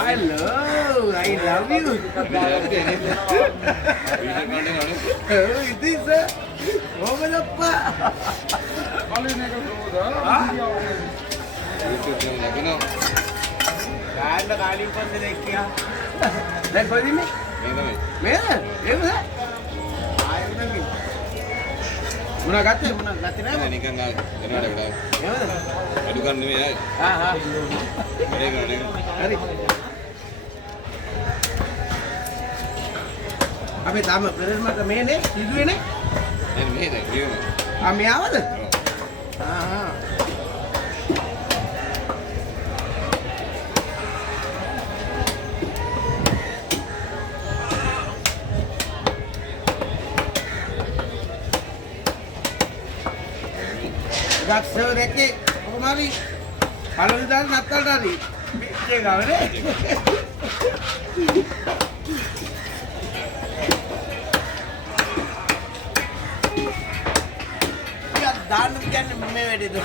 I love you. Oh, it is a Omalappa. Ganda kaling pa sa nekia. Dahil ba din eh? Meron. Meron. Ayaw na din. Muna gati na mo. නිකන් ගන්නවට වඩා Meron. අඩු ගන්න නෙමෙයි Ah. හරි අපි තාම පෙරේස්මට මේනේ සිදුවේනේ. දැන් මේ දැන් කියමු ආ මේ ආවද? ආ. ගක්සව දැක්කේ කොහොමද? පළවෙනි දාන නත්තල්ට හරි. මේකේ ගාවනේ. දාන්න කියන්නේ මේ වැඩේද?